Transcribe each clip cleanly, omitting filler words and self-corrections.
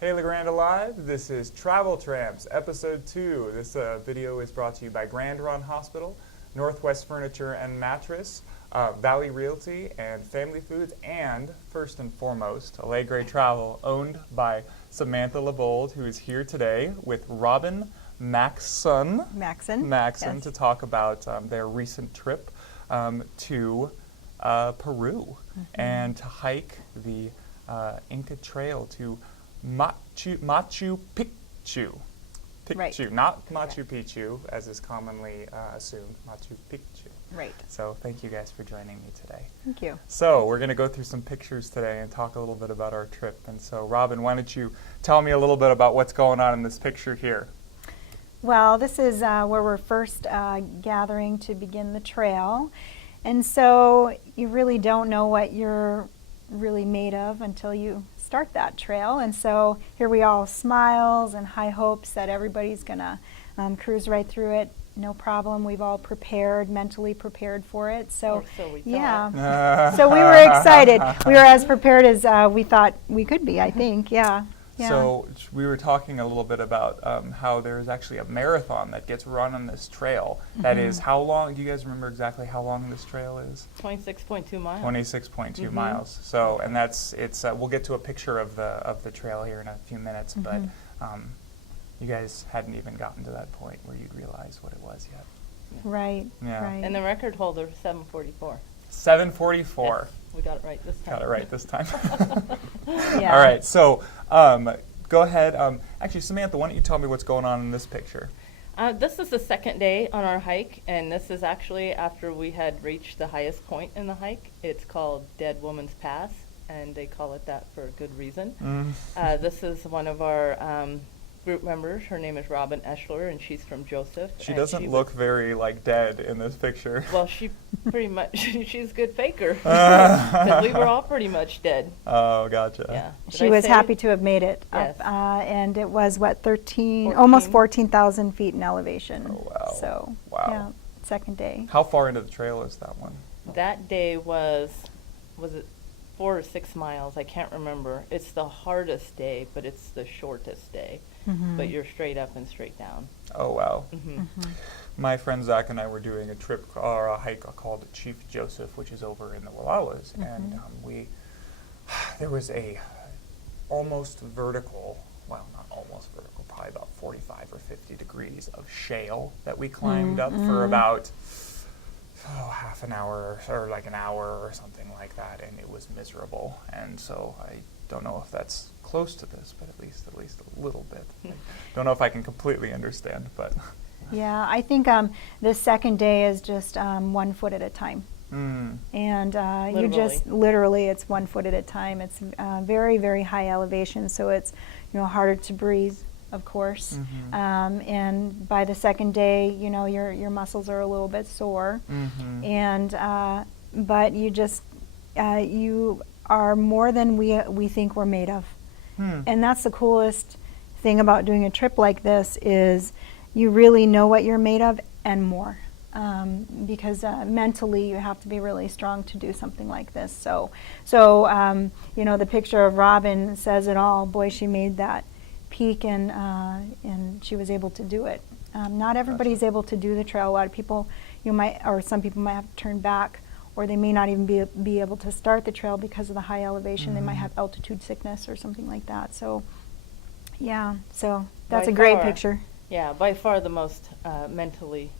Hey LeGrand Alive, this is Travel Tramps, Episode 2. This video is brought to you by Grand Run Hospital, Northwest Furniture and Mattress, Valley Realty, and Family Foods, and, first and foremost, Allegre Travel, owned by Samantha Lebold, who is here today with Robyn Maxon Yes. to talk about their recent trip to Peru and to hike the Inca Trail to Machu Picchu. Right. Not Machu Picchu, as is commonly assumed, Machu Picchu. Right. So thank you guys for joining me today. Thank you. So we're going to go through some pictures today and talk a little bit about our trip. And so Robyn, why don't you tell me a little bit about what's going on in this picture here? Well, this is where we're first gathering to begin the trail. And so you really don't know what you're really made of until you start that trail. And so here we all smiles and high hopes that everybody's gonna cruise right through it, no problem. We've all mentally prepared for it. So, we yeah. So we were excited. We were as prepared as we thought we could be, I think. Yeah. Yeah. So we were talking a little bit about how there's actually a marathon that gets run on this trail. That is how long? Do you guys remember exactly how long this trail is? 26.2 miles. 26.2 miles. So, and it's. We'll get to a picture of the trail here in a few minutes, but you guys hadn't even gotten to that point where you'd realize what it was yet. Right. Yeah. Right. And the record holder, 7:44. 7:44. Yes, we got it right this time. Got it right this time. Yeah. All right, so go ahead. Actually, Samantha, why don't you tell me what's going on in this picture? This is the second day on our hike, and this is actually after we had reached the highest point in the hike. It's called Dead Woman's Pass, and they call it that for a good reason. This is one of our group members. Her name is Robyn Ashlar, and she's from Joseph. She doesn't look very dead in this picture. Well, she pretty much, she's a good faker. Because we were all pretty much dead. Oh, gotcha. Yeah. She was happy to have made it Yes. up, and it was almost 14,000 feet in elevation. Oh, wow. So, Wow. yeah, second day. How far into the trail is that one? That day was it 4 or 6 miles? I can't remember. It's the hardest day, but it's the shortest day. But you're straight up and straight down. Oh, wow. My friend Zach and I were doing a trip or a hike called Chief Joseph, which is over in the Wallowas, and there was a almost vertical, well, not almost vertical, probably about 45 or 50 degrees of shale that we climbed up for about half an hour or like an hour or something like that, and it was miserable. And so I don't know if that's close to this, but at least a little bit. I don't know if I can completely understand, but Yeah, I think the second day is just 1 foot at a time. And you just literally, it's 1 foot at a time. It's very, very high elevation, so it's harder to breathe, of course. And by the second day, your muscles are a little bit sore, and but you are more than we think we're made of. And that's the coolest thing about doing a trip like this is you really know what you're made of and more. Because mentally you have to be really strong to do something like this. So the picture of Robyn says it all. Boy, she made that peak and she was able to do it. Not everybody's able to do the trail. A lot of people, some people might have to turn back, or they may not even be able to start the trail because of the high elevation. They might have altitude sickness or something like that. So, yeah, so that's a great picture. Yeah, by far the most mentally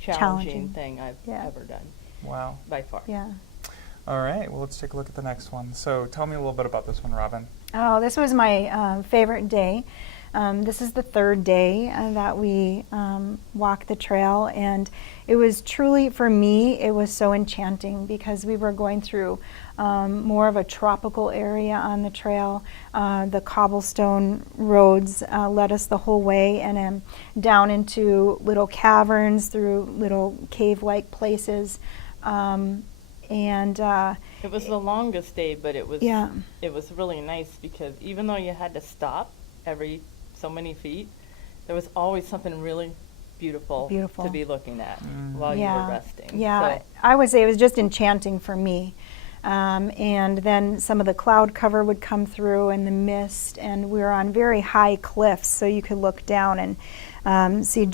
challenging thing I've ever done. wow. By far. Yeah. All right, well, let's take a look at the next one. So tell me a little bit about this one, Robyn. Oh, this was my favorite day. This is the third day that we walked the trail, and it was truly, for me, it was so enchanting because we were going through more of a tropical area on the trail. The cobblestone roads led us the whole way, and down into little caverns, through little cave-like places. It was the longest day, but it was really nice because even though you had to stop every so many feet, there was always something really beautiful to be looking at while you were resting. Yeah, so. I would say it was just enchanting for me. And then some of the cloud cover would come through and the mist, and we were on very high cliffs, so you could look down and see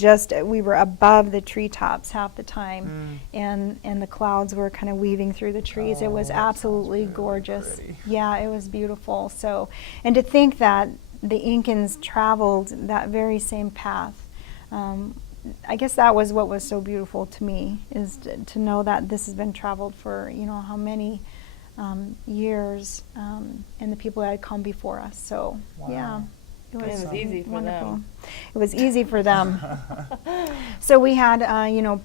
we were above the treetops half the time, and the clouds were kind of weaving through the trees. It was that absolutely sounds really gorgeous. pretty. Yeah, it was beautiful. So, and to think that the Incans traveled that very same path. I guess that was what was so beautiful to me, is to know that this has been traveled for, how many years, and the people that had come before us. So, Wow. yeah, It was easy for wonderful. them. It was easy for them. So we had,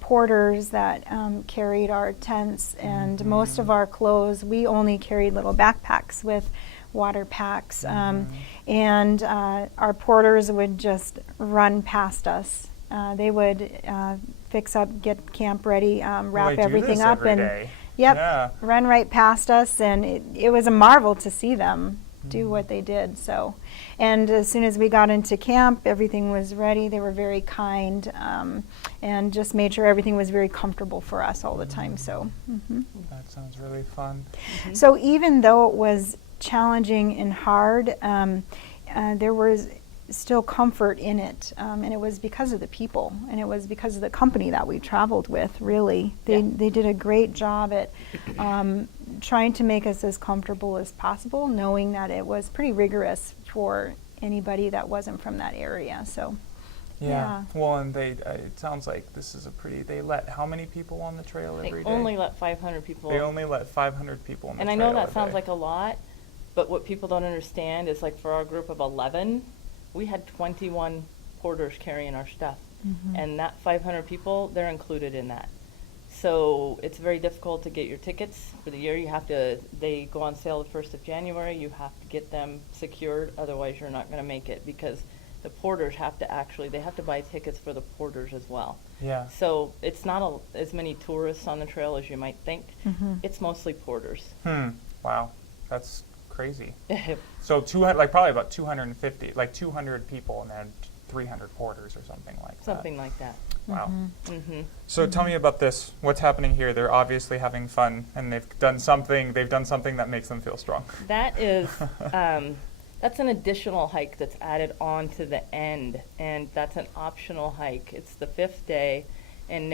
porters that carried our tents, and most of our clothes, we only carried little backpacks with water packs, and our porters would just run past us. They would get camp ready, wrap They do everything this up, every and day. yep, Yeah. run right past us, and it was a marvel to see them do what they did. So, and as soon as we got into camp, everything was ready. They were very kind, and just made sure everything was very comfortable for us all the time. So, That sounds really fun. so even though it was challenging and hard, there was still comfort in it, and it was because of the people, and it was because of the company that we traveled with. Really, they did a great job at trying to make us as comfortable as possible, knowing that it was pretty rigorous for anybody that wasn't from that area. So, Yeah. Well, and it sounds like this is they let how many people on the trail They every day? only let 500 people. They only let 500 people on the And trail I know that a sounds day. like a lot, but what people don't understand is, like, for our group of 11, we had 21 porters carrying our stuff. And that 500 people, they're included in that. So it's very difficult to get your tickets for the year. They go on sale the 1st of January. You have to get them secured, otherwise you're not going to make it, because the porters they have to buy tickets for the porters as well. Yeah. So it's not as many tourists on the trail as you might think. It's mostly porters. Wow. That's crazy. So probably about 250, like 200 people, and then 300 porters or something like that. Something like that. Wow. So tell me about this. What's happening here? They're obviously having fun, and they've done something that makes them feel strong. That is, that's an additional hike that's added on to the end, and that's an optional hike. It's the 5th day, and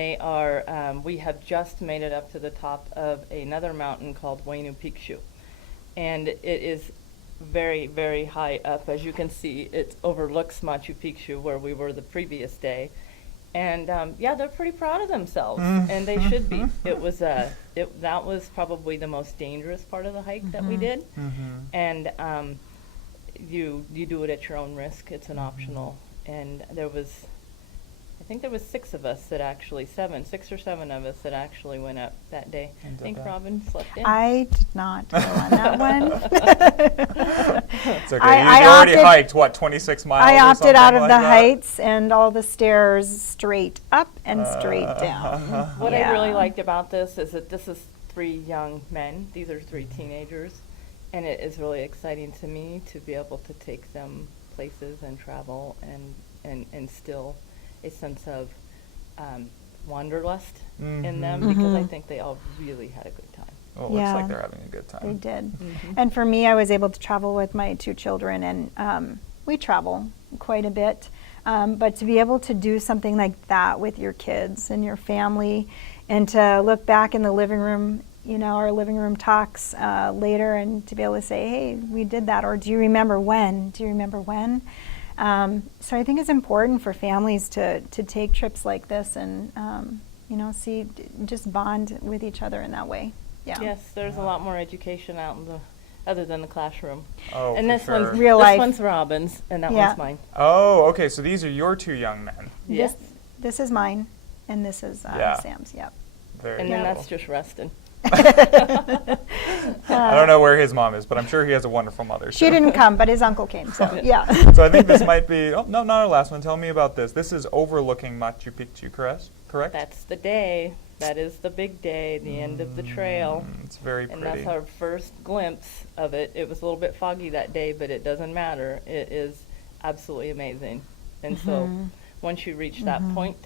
we have just made it up to the top of another mountain called Huaynu Picchu. And it is very, very high up. As you can see, it overlooks Machu Picchu, where we were the previous day. And they're pretty proud of themselves, and they should be. That was probably the most dangerous part of the hike that we did. And you do it at your own risk. It's an optional. And I think there was 6 or 7 of us that actually went up that day. I think Robyn slept in. I did not go on that one. It's okay. You already hiked, 26 miles I or something opted out of like the that? heights and all the stairs straight up and straight down. What I really liked about this is that this is 3 young men. These are 3 teenagers. And it is really exciting to me to be able to take them places and travel and instill a sense of wanderlust in them, because I think they all really had a good time. Well, it looks like they're having a good time. They did. And for me, I was able to travel with my 2 children, and we travel quite a bit. But to be able to do something like that with your kids and your family, and to look back in the living room, our living room talks later, and to be able to say, hey, we did that, or do you remember when? So I think it's important for families to take trips like this and, just bond with each other in that way. Yeah. Yes, there's a lot more education out other than the classroom. Oh, and for this sure. one's Real this life. one's Robyn's, and that Yeah. one's mine. Oh, okay. So these are your 2 young men. Yes. This is mine, and this is Yeah. Sam's. Yep. Very And cool. then that's just Rustin. I don't know where his mom is, but I'm sure he has a wonderful mother. She too. didn't come, but his uncle came. So yeah. So I think this might be. Oh no, not our last one. Tell me about this. This is overlooking Machu Picchu, correct? That's the day. That is the big day, the end of the trail. It's very And pretty. that's our first glimpse of it. It was a little bit foggy that day, but it doesn't matter. It is absolutely amazing. And so once you reach that point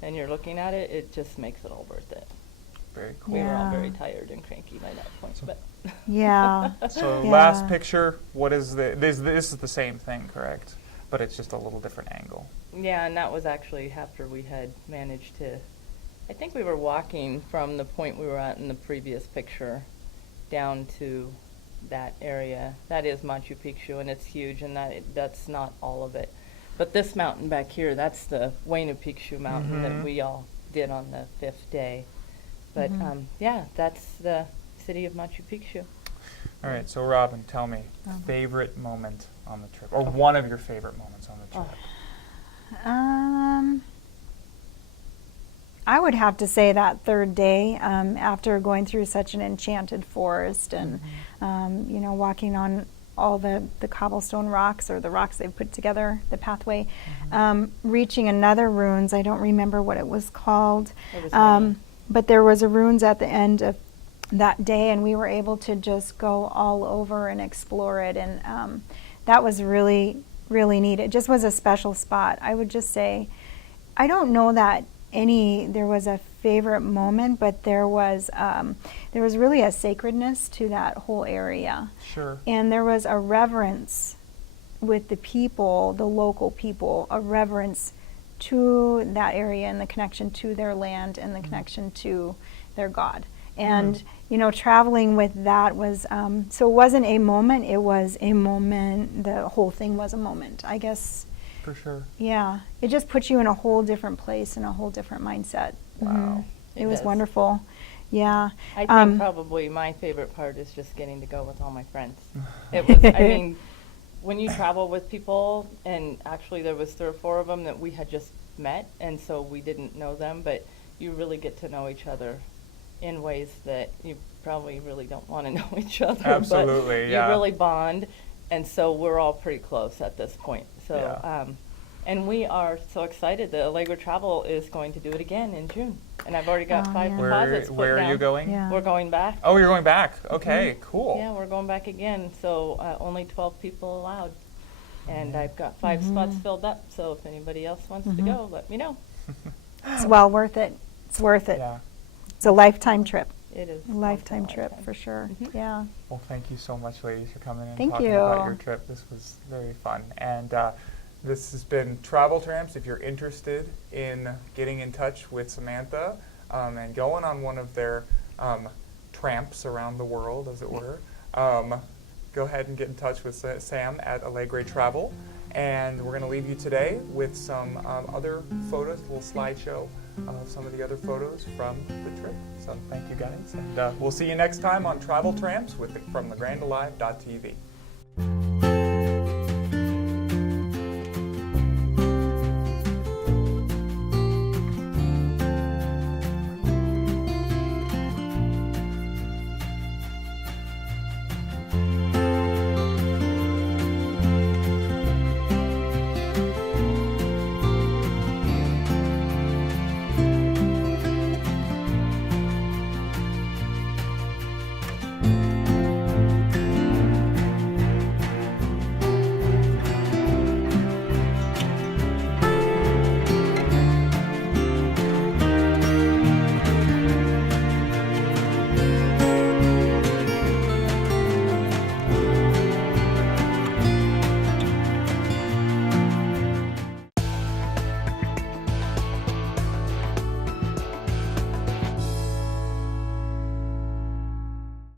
and you're looking at it, it just makes it all worth it. Very cool. We were all Yeah. very tired and cranky by that point. But Yeah. So Yeah. last picture, what is this is the same thing, correct? But it's just a little different angle. yeah, and that was actually after we had managed to, I think we were walking from the point we were at in the previous picture down to that area. That is Machu Picchu, and it's huge, and that's not all of it. But this mountain back here, that's the Huayna Picchu mountain that we all did on the 5th day. But yeah, that's the city of Machu Picchu. All right, so Robyn, tell me, favorite moment on the trip, or one of your favorite moments on the trip. I would have to say that 3rd day, after going through such an enchanted forest and, you know, walking on all the cobblestone rocks or the rocks they've put together, the pathway, reaching another ruins. I don't remember what it was called, It was many. but there was a ruins at the end of that day, and we were able to just go all over and explore it, and that was really, really neat. It just was a special spot. I would just say, I don't know that there was a favorite moment, but there was really a sacredness to that whole area. Sure. And there was a reverence with the people, the local people, a reverence to that area and the connection to their land and the connection to their God. And, you know, traveling with that was, so it wasn't a moment, it was a moment, the whole thing was a moment, I guess. For sure. Yeah, it just puts you in a whole different place and a whole different mindset. Wow. It was does. wonderful. Yeah. I think probably my favorite part is just getting to go with all my friends. It was, I mean, when you travel with people, and actually there was 3 or 4 of them that we had just met, and so we didn't know them, but you really get to know each other in ways that you probably really don't want to know each other. Absolutely, but yeah. You really bond, and so we're all pretty close at this point. So, Yeah. and we are so excited that Allegro Travel is going to do it again in June, and I've already got 5 yeah. deposits put Where down. are you going? Yeah. We're going back. Oh, you're going back. Okay, cool. Yeah, we're going back again. So only 12 people allowed, and I've got 5 spots filled up. So if anybody else wants to go, let me know. It's well worth it. It's worth it. Yeah. It's a lifetime trip. It is A lifetime trip lifetime. for sure. Mhm. Yeah. Well, thank you so much, ladies, for coming in and Thank talking you. about your trip. This was very fun. And this has been Travel Tramps. If you're interested in getting in touch with Samantha and going on one of their tramps around the world, as it were, go ahead and get in touch with Sam at Allegro Travel. And we're going to leave you today with some other photos, a little slideshow of some of the other photos from the trip. So thank you guys, and we'll see you next time on Travel Tramps from thegrandalive.tv.